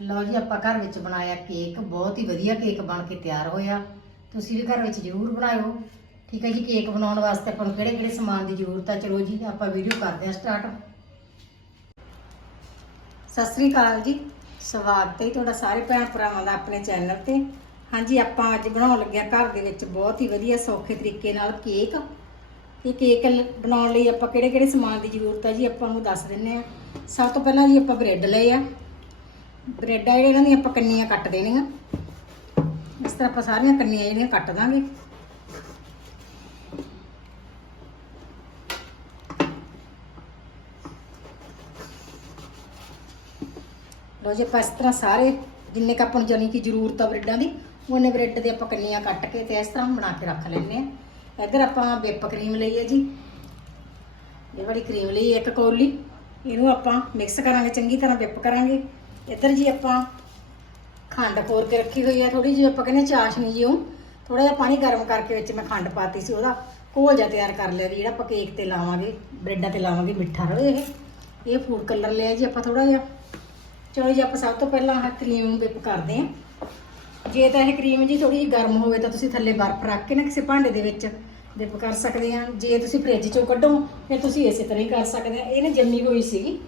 ਲਓ ਜੀ, ਆਪਾਂ ਘਰ ਵਿੱਚ ਬਣਾਇਆ ਕੇਕ, ਬਹੁਤ ਹੀ ਵਧੀਆ ਕੇਕ ਬਣ ਕੇ ਤਿਆਰ ਹੋਇਆ। ਤੁਸੀਂ ਵੀ ਘਰ ਵਿੱਚ ਜ਼ਰੂਰ ਬਣਾਇਓ। ਠੀਕ ਹੈ ਜੀ, ਕੇਕ ਬਣਾਉਣ ਵਾਸਤੇ ਆਪਾਂ ਨੂੰ ਕਿਹੜੇ ਕਿਹੜੇ ਸਮਾਨ ਦੀ ਜ਼ਰੂਰਤ ਆ? ਚਲੋ ਜੀ, ਆਪਾਂ ਵੀਡੀਓ ਕਰਦੇ ਹਾਂ ਸਟਾਰਟ। ਸਤਿ ਸ੍ਰੀ ਅਕਾਲ ਜੀ। ਸਵਾਗਤ ਹੈ ਤੁਹਾਡਾ ਸਾਰੇ ਭੈਣ ਭਰਾਵਾਂ ਦਾ ਆਪਣੇ ਚੈਨਲ ਤੇ। ਹਾਂਜੀ, ਆਪਾਂ ਅੱਜ ਬਣਾਉਣ ਲੱਗਿਆ ਘਰ ਦੇ ਵਿੱਚ ਬਹੁਤ ਹੀ ਵਧੀਆ ਸੌਖੇ ਤਰੀਕੇ ਨਾਲ ਕੇਕ। ਇਹ ਕੇਕ ਬਣਾਉਣ ਲਈ ਆਪਾਂ ਕਿਹੜੇ ਕਿਹੜੇ ਸਮਾਨ ਦੀ ਜ਼ਰੂਰਤ ਹੈ ਜੀ, ਆਪਾਂ ਨੂੰ ਦੱਸ ਦਿੰਨੇ ਆ ਸਭ ਤੋਂ ਪਹਿਲਾਂ ਜੀ ਆਪਾਂ ਬ੍ਰੈਡ ਲਏ ਆ। ਬ੍ਰੈਡ ਆ ਜਿਹੜੇ ਇਹਨਾਂ ਦੀਆਂ ਆਪਾਂ ਕੰਨੀਆਂ ਕੱਟ ਦੇਣੀਆਂ। ਇਸ ਤਰ੍ਹਾਂ ਆਪਾਂ ਸਾਰੀਆਂ ਕੰਨੀਆਂ ਜਿਹੜੀਆਂ ਕੱਟ ਦਾਂਗੇ। ਲੋ ਜੀ, ਆਪਾਂ ਇਸ ਤਰ੍ਹਾਂ ਸਾਰੇ ਜਿੰਨੇ ਕ ਆਪਾਂ ਨੂੰ ਜਾਨੀ ਕਿ ਜ਼ਰੂਰਤ ਆ ਬ੍ਰੈਡਾਂ ਦੀ, ਉਹਨੇ ਬ੍ਰੈਡ ਦੇ ਆਪਾਂ ਕੰਨੀਆਂ ਕੱਟ ਕੇ ਤੇ ਇਸ ਤਰ੍ਹਾਂ ਬਣਾ ਕੇ ਰੱਖ ਲੈਣੇ ਆ ਇੱਧਰ ਆਪਾਂ ਵਿਪ ਕਰੀਮ ਲਈ ਹੈ ਜੀ। ਇਹ ਵਾਲੀ ਕਰੀਮ ਲਈ ਇੱਕ ਕੌਲੀ। ਇਹਨੂੰ ਆਪਾਂ ਮਿਕਸ ਕਰਾਂਗੇ, ਚੰਗੀ ਤਰ੍ਹਾਂ ਵਿਪ ਕਰਾਂਗੇ। ਇੱਧਰ ਜੀ ਆਪਾਂ ਖੰਡ ਖੋਰ ਕੇ ਰੱਖੀ ਹੋਈ ਆ ਥੋੜੀ ਜਿਹੀ ਆਪਾਂ ਕਹਿੰਦੇ ਚਾਸ਼ਨੀ ਜਿਹੀ ਉਹ। ਥੋੜਾ ਜਿਹਾ ਪਾਣੀ ਗਰਮ ਕਰਕੇ ਵਿੱਚ ਮੈਂ ਖੰਡ ਪਾਤੀ ਸੀ ਉਹਦਾ। ਘੋਲ ਜਿਹਾ ਤਿਆਰ ਕਰ ਲਿਆ ਵੀ ਜਿਹੜਾ ਆਪਾਂ ਕੇਕ ਤੇ ਲਾਵਾਂਗੇ, ਬ੍ਰੈਡਾਂ ਤੇ ਲਾਵਾਂਗੇ, ਮਿੱਠਾ ਰਹੇ ਇਹ। ਇਹ ਫੂਡ ਕਲਰ ਲਿਆ ਜੀ ਆਪਾਂ ਥੋੜਾ ਜਿਹਾ। ਚਲੋ ਜੀ ਆਪਾਂ ਸਭ ਤੋਂ ਪਹਿਲਾਂ ਆਹ ਕਰੀਮ ਨੂੰ ਵਿਪ ਕਰਦੇ ਹਾਂ। ਜੇ ਤਾਂ ਇਹ ਕਰੀਮ ਜੀ ਥੋੜੀ ਜਿਹੀ ਗਰਮ ਹੋਵੇ ਤਾਂ ਤੁਸੀਂ ਥੱਲੇ ਬਰਫ਼ ਰੱਖ ਕੇ ਨਾ ਕਿਸੇ ਭਾਂਡੇ ਦੇ ਵਿੱਚ ਵਿਪ ਕਰ ਸਕਦੇ ਆ ਜੇ ਤੁਸੀਂ ਫ੍ਰਿਜ ਚੋਂ ਕੱਢੋ, ਫਿਰ ਤੁਸੀਂ ਇਸੇ ਤਰ੍ਹਾਂ ਹੀ ਕਰ ਸਕਦੇ ਆ ਨਾ ਜੰਮੀ ਹੋਈ ਸੀਗੀ।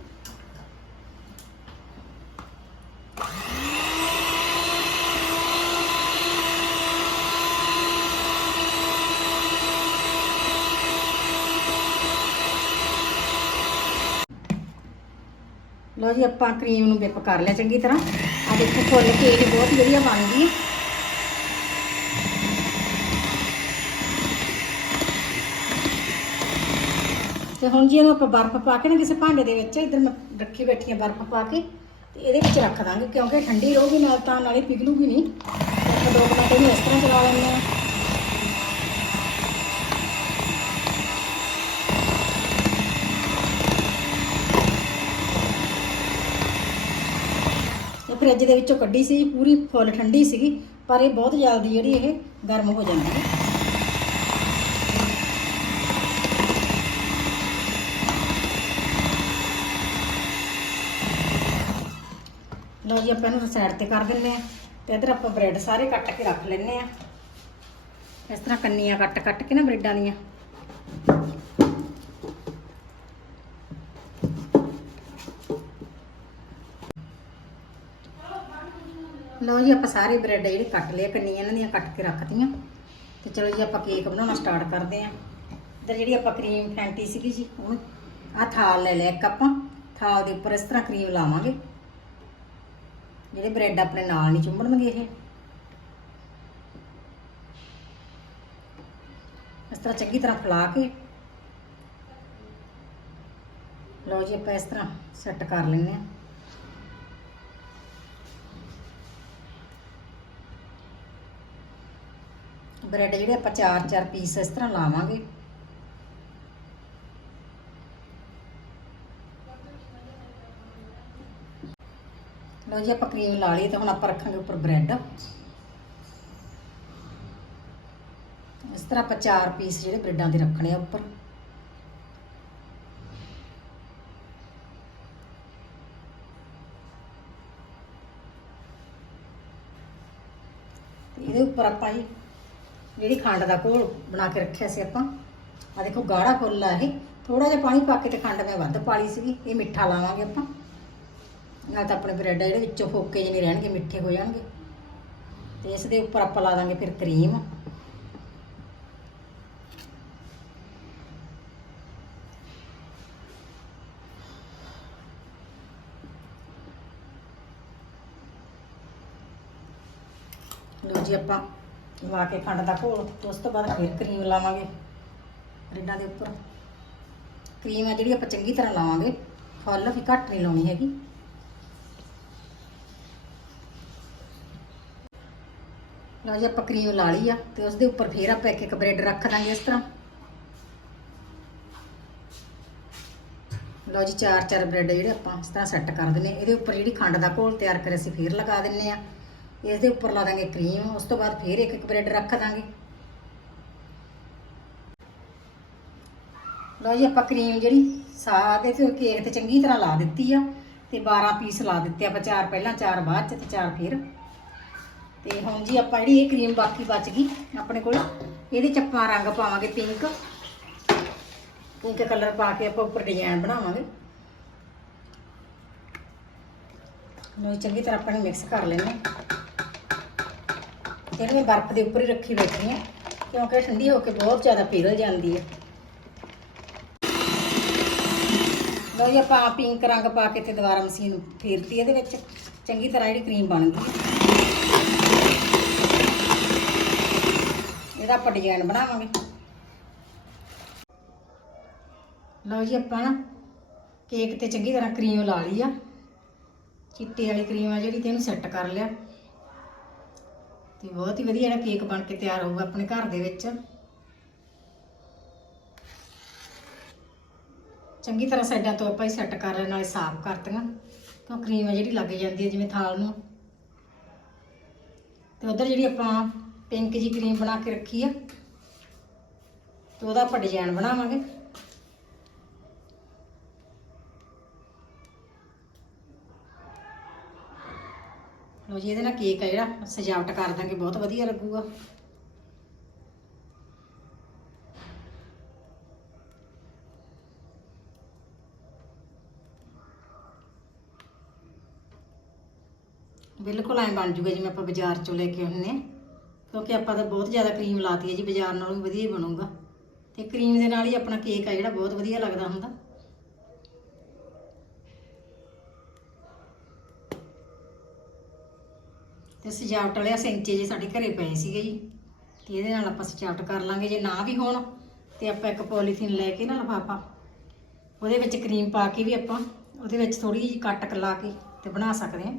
ਲਓ ਜੀ, ਆਪਾਂ ਕਰੀਮ ਨੂੰ ਵਿਪ ਕਰ ਲਿਆ ਚੰਗੀ ਤਰ੍ਹਾਂ। ਆ ਦੇਖੋ, ਫੁੱਲ ਕੇ ਬਹੁਤ ਵਧੀਆ ਬਣ ਗਈ। ਹੈ ਤੇ ਹੁਣ ਜੀ ਇਹਨੂੰ ਆਪਾਂ ਬਰਫ਼ ਪਾ ਕੇ ਨਾ ਕਿਸੇ ਭਾਂਡੇ ਦੇ ਵਿੱਚ, ਇੱਧਰ ਮੈਂ ਰੱਖੀ ਬੈਠੀ ਆ ਬਰਫ਼ ਪਾ ਕੇ, ਤੇ ਇਹਦੇ ਵਿੱਚ ਰੱਖ ਦਾਂਗੇ, ਕਿਉਂਕਿ ਠੰਡੀ ਰਹੂਗੀ ਨਾਲ ਤਾਂ, ਨਾਲੇ ਪਿਘਲੂਗੀ ਨਹੀਂ। ਆਪਾਂ ਦੋ ਕੁ ਮਿੰਟ ਇਹਨੂੰ ਇਸ ਤਰ੍ਹਾਂ ਚਲਾ ਲੈਂਦੇ ਆ ਫ੍ਰਿਜ ਦੇ ਵਿੱਚੋਂ ਕੱਢੀ ਸੀ, ਪੂਰੀ ਫੁੱਲ ਠੰਡੀ ਸੀਗੀ, ਪਰ ਇਹ ਬਹੁਤ ਜਲਦੀ ਜਿਹੜੀ ਇਹ ਗਰਮ ਹੋ ਜਾਂਦੀ ਹੈ। ਲਓ ਜੀ, ਆਪਾਂ ਇਹਨੂੰ ਸਾਈਡ ਤੇ ਕਰ ਦਿੰਨੇ ਆ ਤੇ ਇਧਰ ਆਪਾਂ ਬ੍ਰੈਡ ਸਾਰੇ ਕੱਟ ਕੇ ਰੱਖ ਲੈਨੇ ਆ ਇਸ ਤਰ੍ਹਾਂ ਕੰਨੀਆਂ ਕੱਟ ਕੱਟ ਕੇ ਨਾ ਬ੍ਰੈਡਾਂ ਦੀਆਂ। ਲਓ ਜੀ, ਆਪਾਂ ਸਾਰੇ ਬ੍ਰੈਡ ਜਿਹੜੇ ਕੱਟ ਲਏ ਕੰਨੀਆਂ ਇਹਨਾਂ ਦੀਆਂ ਕੱਟ ਕੇ ਰੱਖਤੀਆਂ। ਤੇ ਚਲੋ ਜੀ, ਆਪਾਂ ਕੇਕ ਬਣਾਉਣਾ ਸਟਾਰਟ ਕਰਦੇ ਆਂ ਇਧਰ ਜਿਹੜੀ ਆਪਾਂ ਕਰੀਮ ਫੈਂਟੀ ਸੀਗੀ ਜੀ ਉਹ ਆ ਥਾਲ ਲੈ ਲਿਆ ਇੱਕ ਆਪਾਂ। ਥਾਲ ਦੇ ਉੱਪਰ ਇਸ ਤਰ੍ਹਾਂ ਕਰੀਮ ਲਾਵਾਂਗੇ। ਜਿਹੜੇ ਬ੍ਰੈਡ ਆਪਣੇ ਨਾਲ ਨਹੀਂ ਚੁੰਮਣਗੇ ਇਹ। ਇਸ ਤਰ੍ਹਾਂ ਚੰਗੀ ਤਰ੍ਹਾਂ ਫੈਲਾ ਕੇ। ਲਓ ਜੀ, ਆਪਾਂ ਇਸ ਤਰ੍ਹਾਂ ਸੈੱਟ ਕਰ ਲੈਂਦੇ ਹਾਂ। ਬ੍ਰੈਡ ਜਿਹੜੇ ਆਪਾਂ ਚਾਰ ਚਾਰ ਪੀਸ ਇਸ ਤਰ੍ਹਾਂ ਲਾਵਾਂਗੇ। ਲਓ ਜੀ, ਆਪਾਂ ਕਰੀਮ ਲਾ ਲਈ ਤੇ ਹੁਣ ਆਪਾਂ ਰੱਖਾਂਗੇ ਉੱਪਰ ਬ੍ਰੈਡ। ਇਸ ਤਰ੍ਹਾਂ ਆਪਾਂ ਚਾਰ ਪੀਸ ਜਿਹੜੇ ਬ੍ਰੈਡਾਂ ਦੇ ਰੱਖਣੇ ਆ ਉੱਪਰ। ਇਹਦੇ ਉੱਪਰ ਆਪਾਂ ਜੀ ਜਿਹੜੀ ਖੰਡ ਦਾ ਘੋਲ ਬਣਾ ਕੇ ਰੱਖਿਆ ਸੀ ਆਪਾਂ। ਆ ਦੇਖੋ ਗਾੜਾ ਫੁੱਲ ਆ ਇਹ। ਥੋੜਾ ਜਿਹਾ ਪਾਣੀ ਪਾ ਕੇ ਤੇ ਖੰਡ ਮੈਂ ਵੱਧ ਪਾ ਲਈ ਸੀਗੀ। ਇਹ ਮਿੱਠਾ ਲਾਵਾਂਗੇ ਆਪਾਂ। ਨਾਲ ਤਾਂ ਆਪਣੇ ਬ੍ਰੈਡ ਜਿਹੜੇ ਵਿੱਚੋਂ ਫੋਕੇ ਜਿਹੇ ਨਹੀਂ ਰਹਿਣਗੇ, ਮਿੱਠੇ ਹੋ ਜਾਣਗੇ। ਤੇ ਇਸ ਦੇ ਉੱਪਰ ਆਪਾਂ ਲਾ ਦਾਂਗੇ ਫਿਰ ਕਰੀਮ। ਲਓ ਜੀ ਆਪਾਂ ਲਾ ਕੇ ਖੰਡ ਦਾ ਘੋਲ ਉਸ ਤੋਂ ਬਾਅਦ ਫਿਰ ਕਰੀਮ ਲਾਵਾਂਗੇ ਬ੍ਰੈਡਾਂ ਦੇ ਉੱਪਰ। ਕਰੀਮ ਆ ਜਿਹੜੀ ਆਪਾਂ ਚੰਗੀ ਤਰ੍ਹਾਂ ਲਾਵਾਂਗੇ, ਫੁੱਲ ਵੀ ਘੱਟ ਨਹੀਂ ਲਾਉਣੀ ਹੈਗੀ। ਲਓ ਜੀ, ਆਪਾਂ ਕਰੀਮ ਲਾ ਲਈ ਆ, ਤੇ ਉਸ ਦੇ ਉੱਪਰ ਫੇਰ ਆਪਾਂ ਇੱਕ ਇੱਕ ਬ੍ਰੈਡ ਰੱਖ ਦਾਂਗੇ ਇਸ ਤਰ੍ਹਾਂ। ਲਓ ਜੀ ਚਾਰ ਚਾਰ ਬ੍ਰੈਡ ਜਿਹੜੇ ਆਪਾਂ ਇਸ ਤਰ੍ਹਾਂ ਸੈੱਟ ਕਰ ਦਿੰਨੇ ਇਹਦੇ ਉੱਪਰ ਜਿਹੜੀ ਖੰਡ ਦਾ ਘੋਲ ਤਿਆਰ ਕਰਿਆ ਸੀ ਫੇਰ ਲਗਾ ਦਿੰਨੇ ਆ ਇਸ ਦੇ ਉੱਪਰ ਲਾ ਦਾਂਗੇ ਕਰੀਮ, ਉਸ ਤੋਂ ਬਾਅਦ ਫਿਰ ਇੱਕ ਇੱਕ ਬ੍ਰੈਡ ਰੱਖ ਦਾਂਗੇ। ਲਓ ਜੀ, ਆਪਾਂ ਕਰੀਮ ਜਿਹੜੀ ਸਾਦੇ ਤੇ ਕੇਕ ਤੇ ਚੰਗੀ ਤਰ੍ਹਾਂ ਲਾ ਦਿੱਤੀ ਆ ਤੇ 12 ਪੀਸ ਲਾ ਦਿੱਤੇ ਆਪਾਂ, ਚਾਰ ਪਹਿਲਾਂ, ਚਾਰ ਬਾਅਦ ਚ ਤੇ ਚਾਰ ਫਿਰ। ਤੇ ਹੁਣ ਜੀ ਆਪਾਂ ਜਿਹੜੀ ਇਹ ਕਰੀਮ ਬਾਕੀ ਬਚ ਗਈ ਆਪਣੇ ਕੋਲ, ਇਹਦੇ ਚ ਆਪਾਂ ਰੰਗ ਪਾਵਾਂਗੇ ਪਿੰਕ। ਪਿੰਕ ਕਲਰ ਪਾ ਕੇ ਆਪਾਂ ਉੱਪਰ ਡਿਜ਼ਾਈਨ ਬਣਾਵਾਂਗੇ। ਲੋ ਚੰਗੀ ਤਰ੍ਹਾਂ ਆਪਾਂ ਨੇ ਮਿਕਸ ਕਰ ਲੈਣਾ ਇਹਨੂੰ ਮੈਂ ਬਰਫ਼ ਦੇ ਉੱਪਰ ਹੀ ਰੱਖੀ ਬੈਠੀ ਹਾਂ, ਕਿਉਂਕਿ ਠੰਡੀ ਹੋ ਕੇ ਬਹੁਤ ਜ਼ਿਆਦਾ ਪਿਘਲ ਜਾਂਦੀ ਹੈ। ਲਓ ਜੀ, ਆਪਾਂ ਪਿੰਕ ਰੰਗ ਪਾ ਕੇ ਤੇ ਦੁਬਾਰਾ ਮਸ਼ੀਨ ਫੇਰਤੀ ਇਹਦੇ ਵਿੱਚ। ਚੰਗੀ ਤਰ੍ਹਾਂ ਜਿਹੜੀ ਕਰੀਮ ਬਣ ਗਈ ਇਹਦਾ ਆਪਾਂ ਡਿਜ਼ਾਈਨ ਬਣਾਵਾਂਗੇ। ਲਓ ਜੀ, ਆਪਾਂ ਨਾ ਕੇਕ ਤੇ ਚੰਗੀ ਤਰ੍ਹਾਂ ਕਰੀਮ ਲਾ ਲਈ ਆ। ਚਿੱਟੇ ਵਾਲੀ ਕਰੀਮ ਆ ਜਿਹੜੀ, ਤੇ ਇਹਨੂੰ ਸੈੱਟ ਕਰ ਲਿਆ। ਤੇ ਬਹੁਤ ਹੀ ਵਧੀਆ ਜਿਹੜਾ ਕੇਕ ਬਣ ਕੇ ਤਿਆਰ ਹੋਊਗਾ ਆਪਣੇ ਘਰ ਦੇ ਵਿੱਚ। ਚੰਗੀ ਤਰ੍ਹਾਂ ਸਾਈਡਾਂ ਤੋਂ ਆਪਾਂ ਹੀ ਸੈੱਟ ਕਰ ਲੈਣ ਨਾਲੇ ਸਾਫ਼ ਕਰਤੀਆਂ। ਕਿਉਂ ਕਰੀਮ ਹੈ ਜਿਹੜੀ ਲੱਗ ਜਾਂਦੀ ਹੈ, ਜਿਵੇਂ ਥਾਲ ਨੂੰ। ਤੇ ਉਧਰ ਜਿਹੜੀ ਆਪਾਂ ਪਿੰਕ ਜੀ ਕਰੀਮ ਬਣਾ ਕੇ ਰੱਖੀ ਆ, ਤੇ ਉਹਦਾ ਆਪਾਂ ਡਿਜ਼ਾਈਨ ਬਣਾਵਾਂਗੇ। ਲੋ ਜੀ, ਇਹਦੇ ਨਾਲ ਕੇਕ ਆ ਜਿਹੜਾ, ਸਜਾਵਟ ਕਰ ਦਾਂਗੇ, ਬਹੁਤ ਵਧੀਆ ਲੱਗੂਗਾ। ਬਿਲਕੁਲ ਐਂ ਬਣ ਜੂਗਾ ਜਿਵੇਂ ਆਪਾਂ ਬਾਜ਼ਾਰ ਚੋਂ ਲੈ ਕੇ ਆਉਂਦੇ ਹਾਂ, ਕਿਉਂਕਿ ਆਪਾਂ ਤਾਂ ਬਹੁਤ ਜ਼ਿਆਦਾ ਕਰੀਮ ਲਾਤੀ ਹੈ ਜੀ, ਬਾਜ਼ਾਰ ਨਾਲੋਂ ਵੀ ਵਧੀਆ ਹੀ ਬਣੂਗਾ। ਤੇ ਕਰੀਮ ਦੇ ਨਾਲ ਹੀ ਆਪਣਾ ਕੇਕ ਆ ਜਿਹੜਾ, ਬਹੁਤ ਵਧੀਆ ਲੱਗਦਾ ਹੁੰਦਾ। ਤੇ ਸਜਾਵਟ ਵਾਲੇ ਸੈਂਚੇ ਜੇ ਸਾਡੇ ਘਰੇ ਪਏ ਸੀਗੇ ਜੀ। ਤੇ ਇਹਦੇ ਨਾਲ ਆਪਾਂ ਸਜਾਵਟ ਕਰ ਲਾਂਗੇ, ਜੇ ਨਾ ਵੀ ਹੋਣ ਤੇ ਆਪਾਂ ਇੱਕ ਪੋਲੀਥੀਨ ਲੈ ਕੇ ਨਾ ਲਫਾਫਾ, ਉਹਦੇ ਵਿੱਚ ਕਰੀਮ ਪਾ ਕੇ ਵੀ ਆਪਾਂ ਉਹਦੇ ਵਿੱਚ ਥੋੜੀ ਜਿਹੀ ਕੱਟ ਲਾ ਕੇ ਤੇ ਬਣਾ ਸਕਦੇ ਹਾਂ।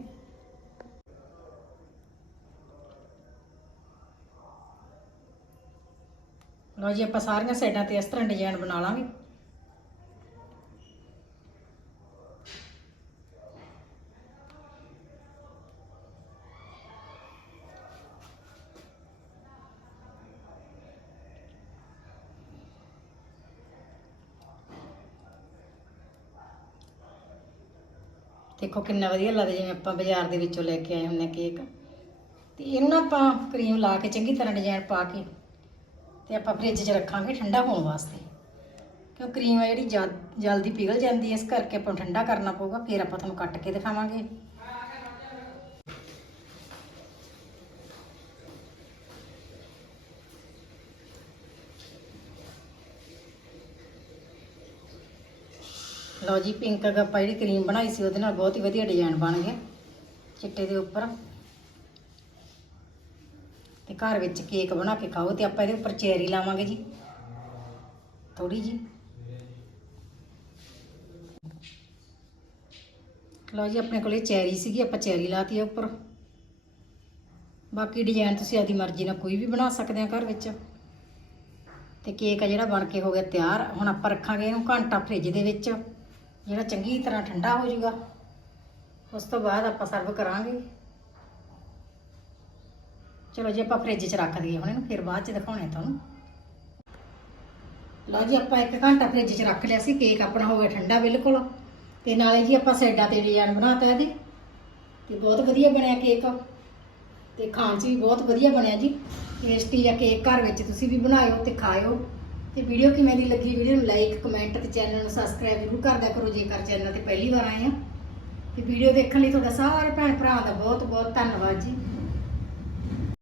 ਲਓ ਜੀ, ਆਪਾਂ ਸਾਰੀਆਂ ਸਾਈਡਾਂ ਤੇ ਇਸ ਤਰ੍ਹਾਂ ਡਿਜ਼ਾਈਨ ਬਣਾ ਲਾਂਗੇ। ਦੇਖੋ ਕਿੰਨਾ ਵਧੀਆ ਲੱਗਦਾ ਜਿਵੇਂ ਆਪਾਂ ਬਾਜ਼ਾਰ ਦੇ ਵਿੱਚੋਂ ਲੈ ਕੇ ਆਏ ਹੁੰਦੇ ਹਾਂ ਕੇਕ। ਤੇ ਇਹਨੂੰ ਨਾ ਆਪਾਂ ਕਰੀਮ ਲਾ ਕੇ ਚੰਗੀ ਤਰ੍ਹਾਂ ਡਿਜ਼ਾਈਨ ਪਾ ਕੇ ਤੇ ਆਪਾਂ ਫ੍ਰਿਜ 'ਚ ਰੱਖਾਂਗੇ ਠੰਡਾ ਹੋਣ ਵਾਸਤੇ। ਕਿਉਂ ਕਰੀਮ ਆ ਜਿਹੜੀ ਜਲ- ਜਲਦੀ ਪਿਘਲ ਜਾਂਦੀ ਹੈ, ਇਸ ਕਰਕੇ ਆਪਾਂ ਨੂੰ ਠੰਡਾ ਕਰਨਾ ਪਊਗਾ, ਫਿਰ ਆਪਾਂ ਤੁਹਾਨੂੰ ਕੱਟ ਕੇ ਦਿਖਾਵਾਂਗੇ। ਲਓ ਜੀ ਪਿੰਕ ਆਪਾਂ ਜਿਹੜੀ ਕਰੀਮ ਬਣਾਈ ਸੀ, ਉਹਦੇ ਨਾਲ ਬਹੁਤ ਹੀ ਵਧੀਆ ਡਿਜ਼ਾਈਨ ਬਣ ਗਿਆ ਚਿੱਟੇ ਦੇ ਉੱਪਰ। ਤੇ ਘਰ ਵਿੱਚ ਕੇਕ ਬਣਾ ਕੇ ਖਾਓ ਤੇ ਆਪਾਂ ਇਹਦੇ ਉੱਪਰ ਚੈਰੀ ਲਾਵਾਂਗੇ ਜੀ। ਥੋੜੀ ਜੀ। ਲਓ ਜੀ, ਆਪਣੇ ਕੋਲੇ ਚੈਰੀ ਸੀਗੀ, ਆਪਾਂ ਚੈਰੀ ਲਾਤੀ ਹੈ ਉੱਪਰ। ਬਾਕੀ ਡਿਜ਼ਾਈਨ ਤੁਸੀਂ ਆਪਦੀ ਮਰਜ਼ੀ ਨਾਲ ਕੋਈ ਵੀ ਬਣਾ ਸਕਦੇ ਆ ਘਰ ਵਿੱਚ। ਤੇ ਕੇਕ ਆ ਜਿਹੜਾ ਬਣ ਕੇ ਹੋ ਗਿਆ ਤਿਆਰ। ਹੁਣ ਆਪਾਂ ਰੱਖਾਂਗੇ ਇਹਨੂੰ ਘੰਟਾ ਫ੍ਰਿਜ ਦੇ ਵਿੱਚ। ਜਿਹੜਾ ਚੰਗੀ ਤਰ੍ਹਾਂ ਠੰਡਾ ਹੋ ਜਾਊਗਾ, ਉਸ ਤੋਂ ਬਾਅਦ ਆਪਾਂ ਸਰਵ ਕਰਾਂਗੇ। ਚਲੋ ਜੀ, ਆਪਾਂ ਫ੍ਰਿਜ 'ਚ ਰੱਖ ਦਈਏ ਹੁਣ ਇਹਨੂੰ ਫਿਰ ਬਾਅਦ 'ਚ ਦਿਖਾਉਣੇ ਤੁਹਾਨੂੰ। ਲਓ ਜੀ, ਆਪਾਂ 1 ਘੰਟਾ ਫ੍ਰਿਜ 'ਚ ਰੱਖ ਲਿਆ ਸੀ ਕੇਕ ਆਪਣਾ ਹੋ ਗਿਆ ਠੰਡਾ ਬਿਲਕੁਲ। ਤੇ ਨਾਲੇ ਜੀ, ਆਪਾਂ ਸਾਈਡਾਂ ਤੇ ਡਿਜ਼ਾਈਨ ਬਣਾਤਾ ਇਹਦੇ। ਤੇ ਬਹੁਤ ਵਧੀਆ ਬਣਿਆ ਕੇਕ ਤੇ ਖਾਣ 'ਚ ਵੀ ਬਹੁਤ ਵਧੀਆ ਬਣਿਆ ਜੀ। ਟੇਸਟੀ ਆ ਕੇਕ ਘਰ ਵਿੱਚ ਤੁਸੀਂ ਵੀ ਬਣਾਇਓ ਤੇ ਖਾਇਓ। ਤੇ ਵੀਡੀਓ ਕਿਵੇਂ ਦੀ ਲੱਗੀ ਵੀਡੀਓ ਨੂੰ ਲਾਈਕ ਕਮੈਂਟ ਤੇ ਚੈਨਲ ਨੂੰ ਸਬਸਕ੍ਰਾਈਬ ਜ਼ਰੂਰ ਕਰਦਾ ਕਰੋ, ਜੇਕਰ ਚੈਨਲ ਤੇ ਪਹਿਲੀ ਵਾਰ ਆਏ ਆ। ਤੇ ਵੀਡੀਓ ਦੇਖਣ ਲਈ ਤੁਹਾਡਾ ਸਾਰੇ ਭੈਣ ਭਰਾਵਾਂ ਦਾ ਬਹੁਤ ਬਹੁਤ ਧੰਨਵਾਦ ਜੀ।